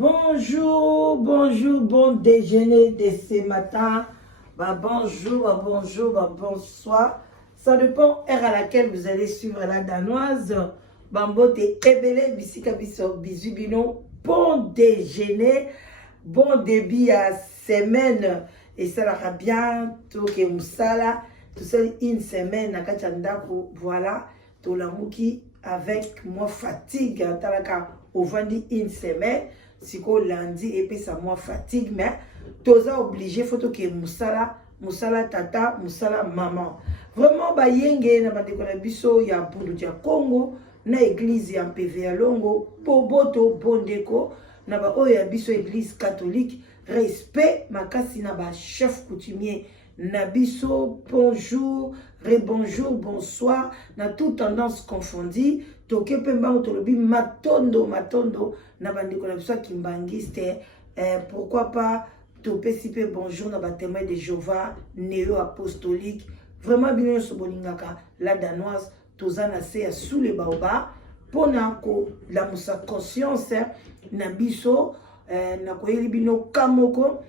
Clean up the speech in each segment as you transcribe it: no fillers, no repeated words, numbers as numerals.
Bonjour, bonjour, bon déjeuner de ce matin. Bonjour, bonjour, bonsoir. Ça dépend de l'heure à laquelle vous allez suivre la danoise. Bambote ebele, bisika biso, bisubino. Bon déjeuner, bon début à semaine. Et ça va bien, tout que moussala, tout ça une semaine, voilà, tout l'amour avec moi fatigue, talaka, au vendi une semaine. Si lundi et puis ça moi fatigue mais toza obligé photo que musala tata musala maman vraiment ba yenge na bandeko na biso ya Bundu ya Congo na église ya PV ya Longo boboto bondeko na ba oyo ya biso église catholique respect makasi na ba chef coutumier na biso bonjour rebonjour bonsoir na toute tendance confondue toke pemba otolobi matondo na bandeko na biso kimbangiste pourquoi pas topé sipe bonjour na ba témoin de Jéhovah néo apostolique vraiment bien so bolingaka la danoise tozana se sous les baobab pona ko la musa conscience na biso na koyeli bino kamoko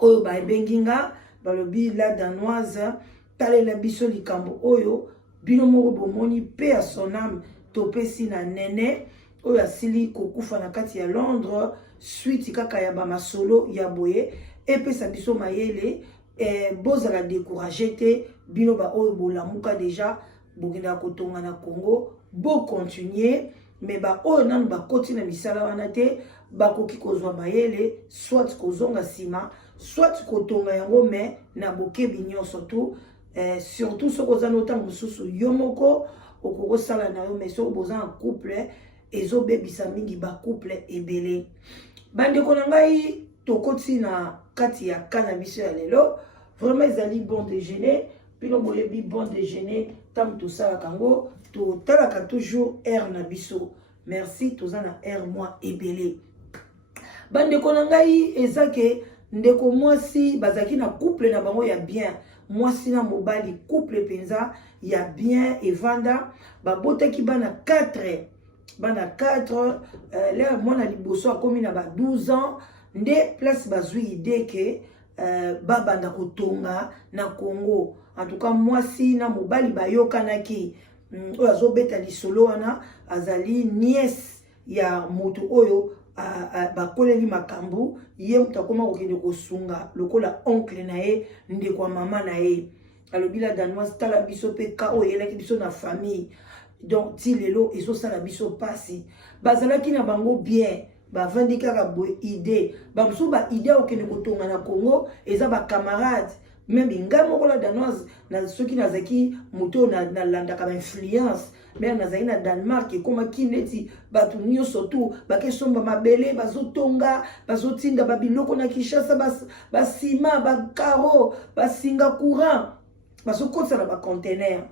oyo ba benginga balobi la danoise tale la biso likambo oyo bino moko bomoni pe à son âme topesi na nene oyo asili kokufa na kati ya Londres suite kaka ya ba masolo ya boye epesa biso mayele bozala découragé te bino ba oyo bolamuka déjà bokenda kotonga na Congo bo continuer mais ba oyo nanu bakoti na misala wana te bakoki kozwa mayele soit kozonga sima soit kotonga yango mais na bokebi nyonso tu surtout ce que vous avez mususu yomoko okoko sala na yo mais so boza en couple ezo bebisa mingi ba couple ebele bandeko na ngai tokoti na kati ya cannabis ya lelo vraiment ezali bon déjeuner pino boyebi bon déjeuner tam to sala kango to talaka toujours air na biso merci toza na air moi ebele bandeko na ngai ezake ndeko mwasi bazaki na couple na bango ya bien mwasi na mobali couple penza ya bien evanda babotaki bana 4 là mwana liboso akomi na ba 12 ans nde place bazwi idée que babanda kotonga na Congo en tout cas mwasi na mobali bayokanaki oyo azobeta lisolo wana azali nièce ya moto oyo bakoleli makambu ye mutakoma kokende kosunga lokola oncle na ye ndeko mama na ye alobi la danoise tala biso pe ka oyo yelaki biso na famille donc ti lelo ezosala biso pasi bazalaki na bango bien bavandi kaka boye idée bamosusu ba idée okende kotonga na Congo eza ba camarade même nga moko la danoise na soki nazaki moto na landaka ba influence mais nazali na Danemark ekoma kineti batu nyonso tu bakesomba mabele bazotonga bazotinda babiloko na Kinshasa basima bakaro basinga courant bazokotisa na ba container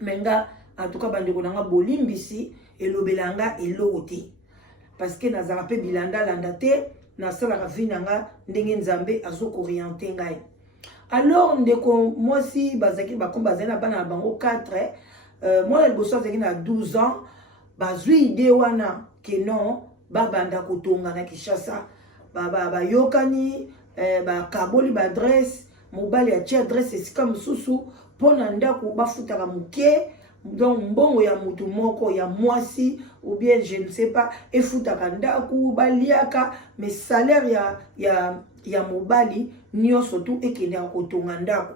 menga en tout cas bandeko nanga bolimbisi elobelanga eloko te parce que nazala pe bilanda landa te nasalaka vi nanga ndenge nzambe azokoriente ngai alors ndeko mwasi bazaki bakomba bazali na bana na bango 4 moi le bosso azaki na 12 ans bazwi idée wana ke non babanda kotonga na Kinshasa bayokani bakaboli ba adresse mobali atie adresse esika mosusu mpona ndako bafutaka moke donc mbongo ya mutu moko ya mwasi ou bien je ne sais pas efutaka ndaku baliaka mais salaire ya mobali nyonso tu ekendeka kotonga ndako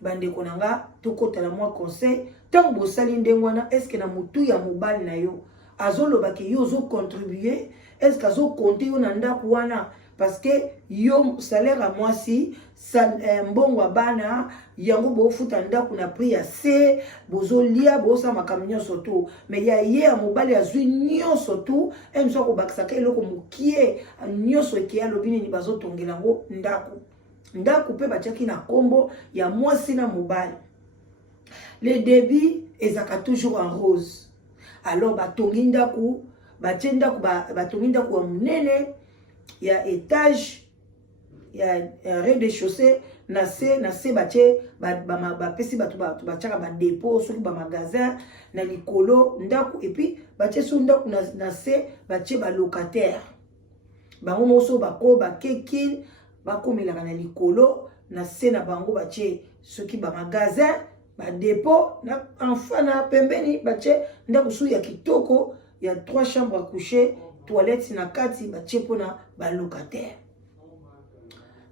bandeko nanga tokotala mwa conseil tant bosali ndenge wana est-ce que na mutu ya mobali na yo azolobaki yo ozo contribuer est-ce que azo compter yo na ndako wana parce que yo salaire à mwasi mbongo bana yango bofuta ndako na prix ya se bozolia bosa makambo nyonso tu mais ya ye ya mobali azwi nyonso tu emso ko bakisaka eloko mokie nyonso ekia lobini ni bazotongela ngo ndako pe batiaki na kombo ya mwasi na mobali le début ezaka toujours en rose alors batongi ndako batie ndako batongi ndako ya munene ya étage ya rez-de-chaussée na se batie bapesi bato batiaka badépôt soki bamagasin na likolo ndako et puis batie so ndako na se batie balocataire bango moso bako bakekin bakomelaka na likolo na se na bango batie soki ba magasin ba dépôt na enfin na pembeni batie ndako su ya kitoko ya 3 chambres à coucher toilette na kati batie pona ba locataire.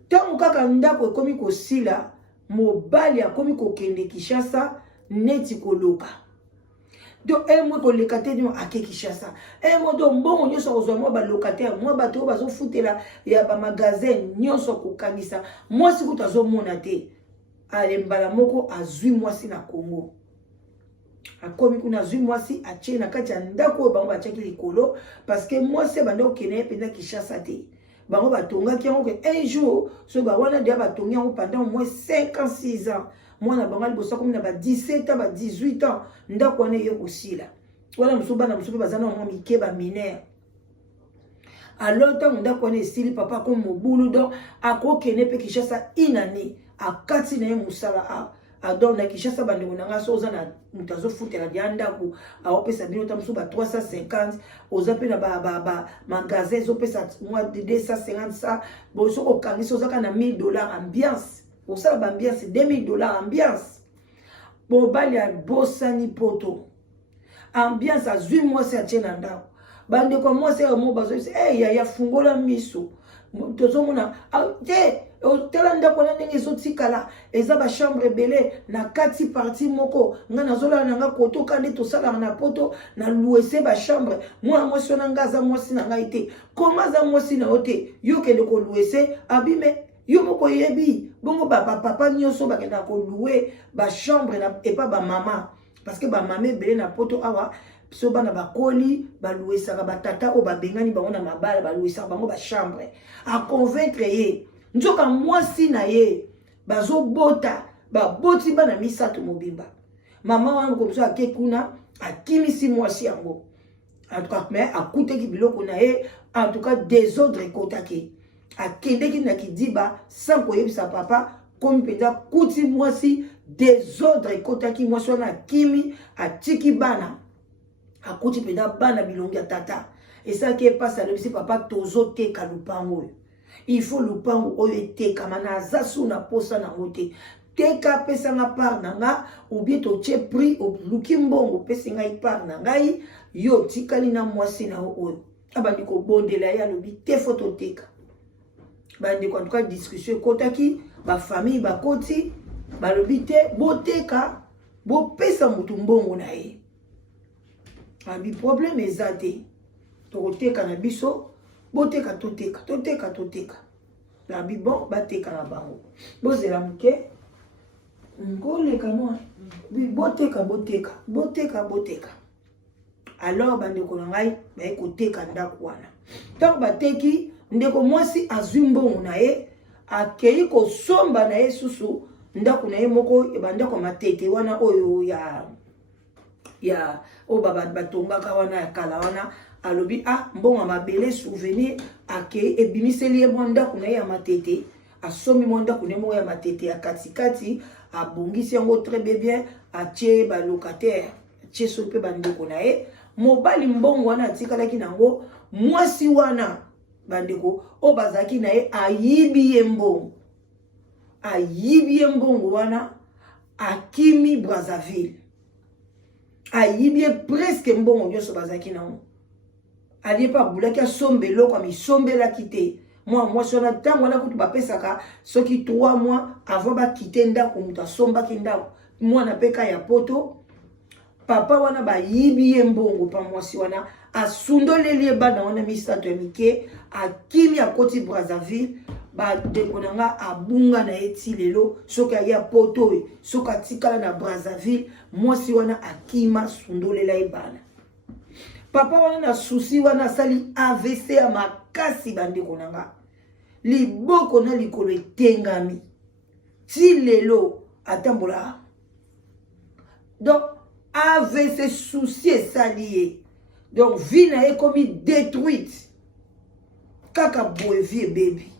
Tango kaka ndako ekomi kosila mobali akomi kokende Kinshasa neti koloka. Donc moi ko locataire ni ake Kinshasa. Moi do mbongo nyoso kozwa moi ba locataire moi bato bazo futela ya ba magasin nyoso kokangisa. Moi si kutazo mona te. Ale mbala moko azui mwasi na Congo. Akomi kuna azui mwasi atie na kati ya ndako bango batiaki likolo parce que mwasi bando kene penda Kinshasa te. Bango batongaki yango que un jour so ba wana dia batongi yango pendant au moins 5 ans 6 ans. Moi na bango libosa comme na ba 17 ans ba 18 ans ndako wana yo kosila. Wana musuba na musuba bazana mo mike ba mineur. Alors tant ndako wana esili papa comme mobulu donc akokene pe Kinshasa inani akati na ye musala a donc na Kinshasa bandeko nanga so oza na mutazo futela diandaku a opesa bino tamsu ba 350 oza pe na ba magasin zo pesa moi 250 ça bo so ko kangisa oza ka na $1000 ambiance osala ba ambiance $2000 ambiance bo bali a bosani poto ambiance a 8 mois c'est tena ndako bandeko moi c'est mo bazo ya fungola miso tozo mona te tela ndako na ndenge ezotikala eza ba chambre belé na kati partie moko nga nazola nanga koto kande to sala na poto na louese ba chambre moi mwasi na ngaza mwasi na ngai te koma za mwasi na ote yo kende ko louese abime yo moko yebi bongo papa nyoso bakenda ko louer ba chambre na et pas ba mama parce que ba mamé belé na poto awa so bana bakoli ba louesa ka batata o ba bengani bango na mabala ba louesa bango ba chambre a convaincre ye nzoka mwasi na ye bazo bota ba boti bana misato mobimba mama wangu komso akekuna akimisi mwasi yango en tout cas mais akuteki biloko na ye en tout cas désordre kotaki akendeki na kidiba sans koyebisa papa comme penda kuti mwasi désordre kotaki mwasi wana akimi atiki bana akuti penda bana bilongi ya tata et ça qui est passé le papa tozo te kalupango. Il faut le pango oete kamana zasu na posa na ngote teka pesa nga par nanga ou bien to che prix au lukimbongo pesa nga par nangai yo tikali na mwasi na o abandi ko bondela ya lobi te photo teka bandi ko en tout cas discussion kotaki ba famille ba koti ba lobi te boteka bo pesa mutu mbongo na ye abi problème ezate to teka na biso boteka toteka la bibon bateka na bango bozela muke ngole kama bi boteka alors bande ko ngai ba ekoteka ndako wana tant bateki ndeko mwasi azumbongo na ye akei ko somba na ye susu ndako na ye moko bandako matete wana oyo ya o baba batonga ka wana ya kala wana alobi mbongo mabele souvenir ake ebimiseli ye mwanda kuna ya matete asomi mwanda kuna mo ya matete ya katikati abongisi yango très bien atie ba locataire atie sope bandeko na ye mobali mbongo wana atikalaki nango mwasi wana bandeko o bazaki na ye ayibi ye mbongo wana akimi Brazzaville ayibi presque mbongo nyoso bazaki nango ali pa bulaki asombelo kwa misombela kite moi sona tango na kutu bapesaka soki 3 mois avant ba kite ndako muta somba kindako mwana peka ya poto papa wana ba yibi ye mbongo pa mwasi wana asundoleli bana wana misato ya mike akimi akoti Brazzaville ba dekonanga abunga na eti lelo soka ya poto soka tikala na Brazzaville mwasi wana akima sundolela ebana papa wana na souci wana sali AVC ya makasi bandeko nanga liboko na likolo etengami ti lelo atambola donc AVC souci esali donc vie na ye komi détruite kaka boye vie baby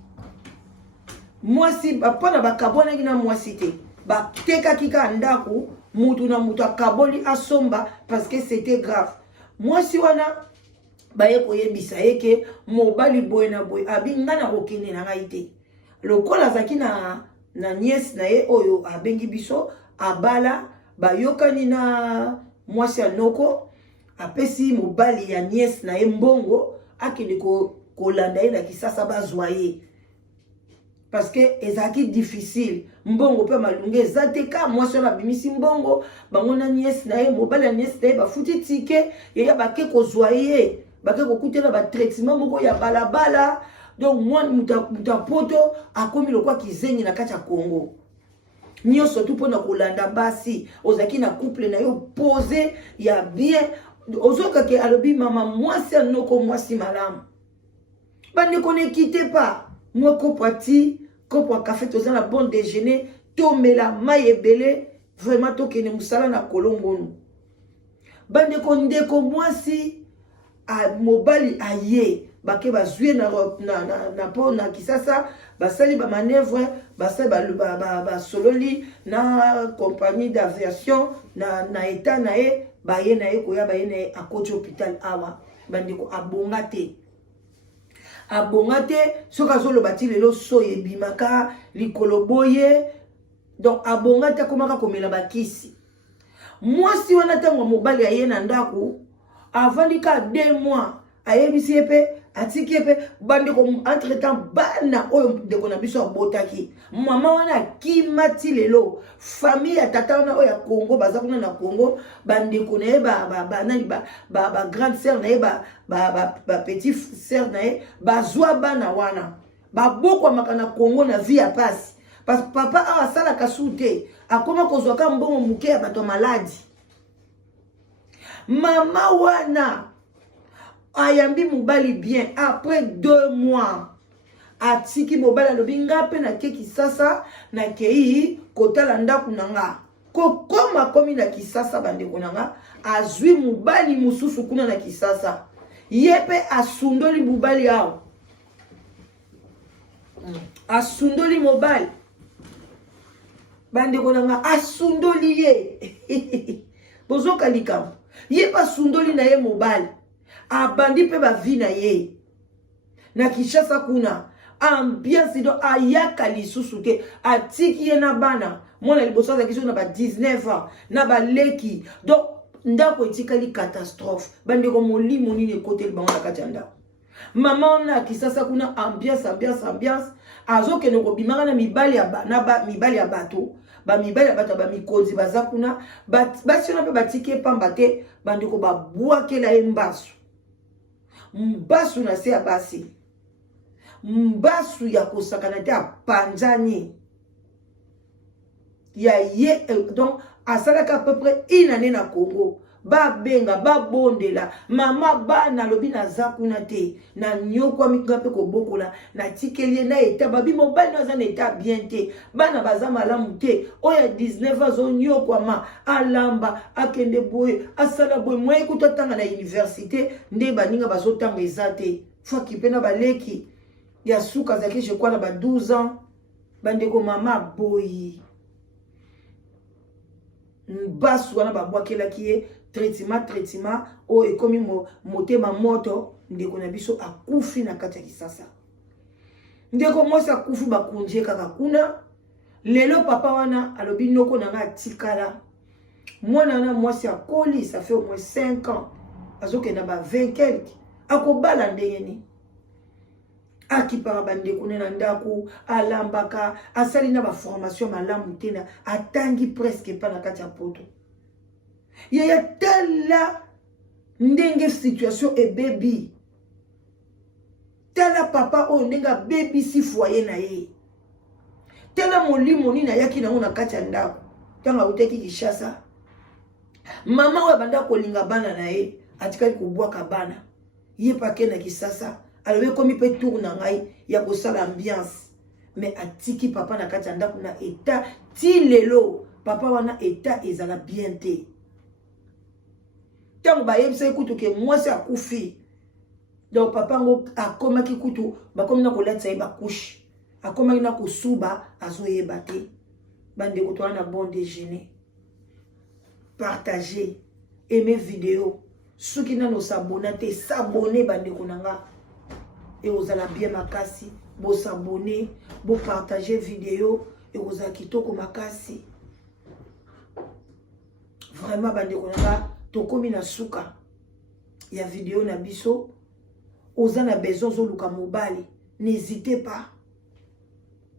mwasi papa na bakabona kina mwasi te bateka kika ndako mutu na mutu akaboli asomba parce que c'était grave mwasi wana baye koyebisa eke mobali boye na boye abinga na kokende na ngai te lokola azaki na nièce na ye oyo abengi biso abala bayokani na mwasi ya noko apesi mobali ya nièce na ye mbongo akende kolanda ye na kisasa bazwa ye parce que ezalaki difficile mbongo pe malunge eza te ka mwasi wana abimisi mbongo bango na nièce na ye mobali ya nièce na ye bafuti tike yeya bake kozwa ye bake kokutela batraitement moko ya balabala donc muta poto akomi lokwa kizengi na kati ya Congo nyonso tu mpona kolanda basi ozalaki na couple na yo pose ya bien ozokake alobi mama mwasi ya noko mwasi malamu bandeko ne quittez pas moi kopati kopo ya café toza na bon déjeuner tomela mai ebele vraiment tokende musala na kolongonu bandeko ndeko mwasi mobali aye bake bazwie na kisasa basali ba manœuvre basali ba sololi na compagnie d'aviation na état na ye baye na ye koya baye na ye akoti hôpital awa bandeko abonga te soki azoloba ti lelo so ebimaka likolo boye donc abonga te akomaka komela bakisi mwasi wana ntango mobali aye na ndako avandi ka 2 mois ayebisi ye mpe atiki ye mpe bandeko entre temps bana oyo ndeko na biso abotaki mama wana akima ti lelo famille ya tata wana oyo ya Congo baza kuna na Congo bandeko na ye ba grande sœur na ye ba petit sœur na ye bazwa bana wana babokwamaka na Congo na vie ya pasi parce que papa awa asalaka su te akoma kozwaka mbongo moke ya bato maladi mama wana ayambi mobali bien après 2 mois atiki mobali alobi nga mpe nake kisasa nakei kotala ndako na nga kokoma komi na kisasa bandeko na nga azwi mobali mosusu kuna na kisasa ye mpe asundoli mobali awo asundoli mobali bandeko na nga asundoli ye bozoka likambo ye mpe asundoli na ye mobali abandi pe ba vie na ye na Kinshasa kuna ambiance do ayaka lisusu te atiki ye na bana mwana liboso za kiso na ba 19 ans na ba leki donc ndako etikali catastrophe bandeko molimo nini ekote bango na kati ya ndako mama na Kinshasa kuna ambiance azokende kobimaka na mibali ya mibali ya bato ba mikonzi baza kuna basi na pe batiki pamba te bandeko babwakela ye mbasu na se ya basi mbasu ya kosakana te apanzani ya ye donc asalaka à peu près 1 année na Congo babenga babondela mama bana lobi naza kuna te na nyokwa mika pe kobokola na tikelie na eta babi mobali naza na eta bien te bana baza malamu te oya 19 ans nyokwa ma alamba akende boye asala boye moye kutotanga na université nde baninga bazotanga ezate faki pena baleki ya suka zaki je crois na ba 12 ans bandeko mama boye basu wana babwakelaki ye traitement o ekomi motema moto ndeko na biso akufi na kati ya Kisasa ndeko mwasi akufi bakunje kaka kuna lelo papa wana alobi noko na nga tikala mwana na mwasi akoli ça fait au moins 5 ans azoke na ba 20 quelque akobala ndeyeni akipara bandeko na ndako alambaka asali na ba formation malamu tena atangi presque pas na kati ya poto ya tala ndenge situation e baby tala papa o ndenga baby si foyer na ye tala molimo nini ayaki na ona kati ya ndako tanga uteki Kinshasa mama wa banda kolinga bana na ye atikali kubwaka bana ye pake na Kinshasa alobe komi pe tour na ngai ya kosala ambiance mais atiki papa na kati ya ndako na état ti lelo papa wana état ezala bien te tango bayebisa kutu ke mwasi akufi donc papa ngo akomaki kutu bakomi na kolatisa ye bakushi akomaki na kosuba azoyeba te bandeko towana bon déjeuner partager aimer vidéo soki nano s'abonner te s'abonner bandeko nanga et ozala bien makasi bo s'abonner bo partager vidéo et ozala kitoko makasi vraiment bandeko nanga tokomi na suka ya vidéo na biso oza na besoin zoluka mobali n'hésitez pas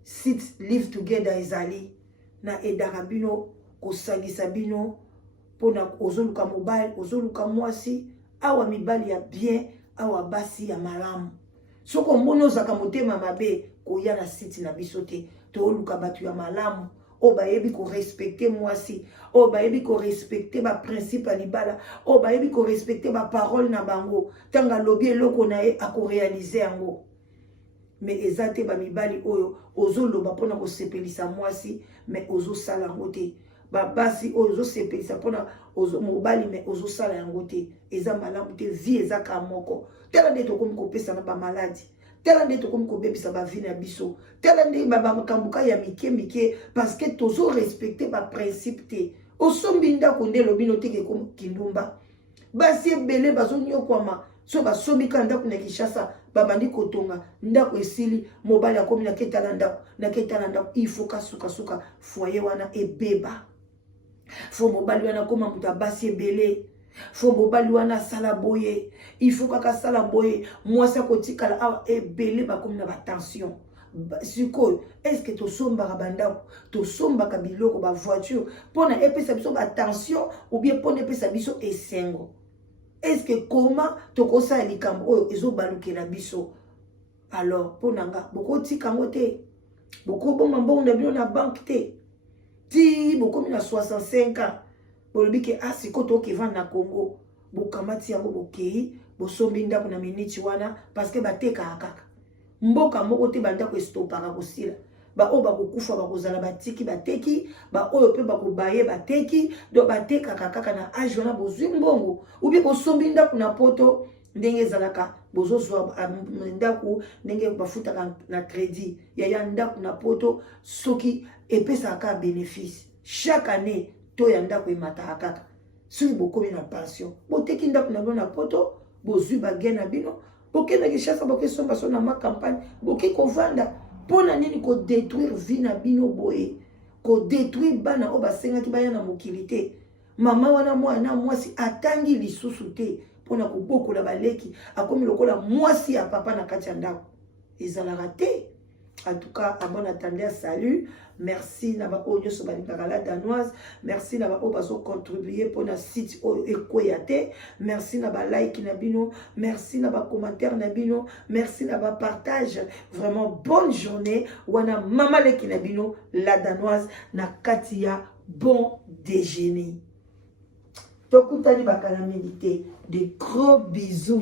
site Live Together ezali na edaka bino kosangisa bino pona ozoluka mobali ozoluka mwasi awa mibali ya bien awa basi ya malamu soko mbono zaka motema mabe koya na site na biso te toluka batu ya malamu o bayebi ko respecter mwasi o bayebi ko respecter ba principe ya libala o bayebi ko respecter ba parole na bango tanga lobi eloko na ye ako réaliser yango mais ezate ba mibali oyo ozoloba pona ko sepelisa mwasi mais ozo sala yango te ba basi ozo sepelisa pona ozo mobali mais ozo sala yango te eza malamu te vie ezaka moko tela nde tokomi kopesa na ba maladie tela nde tokomi kobebisa ba vie na biso tela nde ba makambuka ya mike parce que tozo respecter ba principe te osombi ndako nde lobino teke ko kindumba basi ebele bazonyokwama so basombi ka ndako na Kinshasa babandi kotonga ndako esili mobali akomi na ketala ndako il faut kasuka foyer wana ebeba fo mobali wana koma muta basi ebele fo mobali wana sala boye il faut kaka sala boye mwasi akotikala awa ebele bakomi na batension sikoyo est-ce que tosombaka bandako tosombaka biloko ba voiture pona epesa biso batension ou bien pona epesa biso esengo est-ce que comment tokosa likambo oyo ezobalukela biso alors ponanga bokotika ngo te bokoboma mbongo na bino na banque te ti bokomi na 65 ans bolobi ke asiko tokevanda na Congo bokamati yango bokei bosombi ndako na miniti wana parce que batekaka kaka mboka moko te bandako estopaka kosila ba oyo bakokufa bakozala batiki bateki ba oyo pe bakobaye bateki do batekaka kaka na age wana bozwi mbongo ubi bosombi ndako na poto ndenge ezalaka bozozwa ndako ndenge bafutaka na crédit ya ndako na poto soki epesaka bénéfice chaque année to ya ndako emataka kaka soki bokomi na pension boteki ndako na bino na poto bozwi bagene na bino bokenda Kinshasa bokesomba so na ma campagne boki kovanda pona nini ko détruire vie na bino boye ko détruire bana o basengaki baya na mokili te mama wana mwana mwasi atangi lisusu te pona kobokola baleki akomi lokola mwasi ya papa na kati ya ndako ezalaka te. En tout cas, à bon attendant, salut. Merci naba onyo so balingaka la danoise. Merci naba o bazo contribuer pour na site o ekoyate. Merci naba like na bino. Merci naba commentaire na bino. Merci naba partage. Vraiment bonne journée. Wana mama leki na bino la danoise na Katia bon déjeuner. Tokutani bakana méditer. Des gros bisous.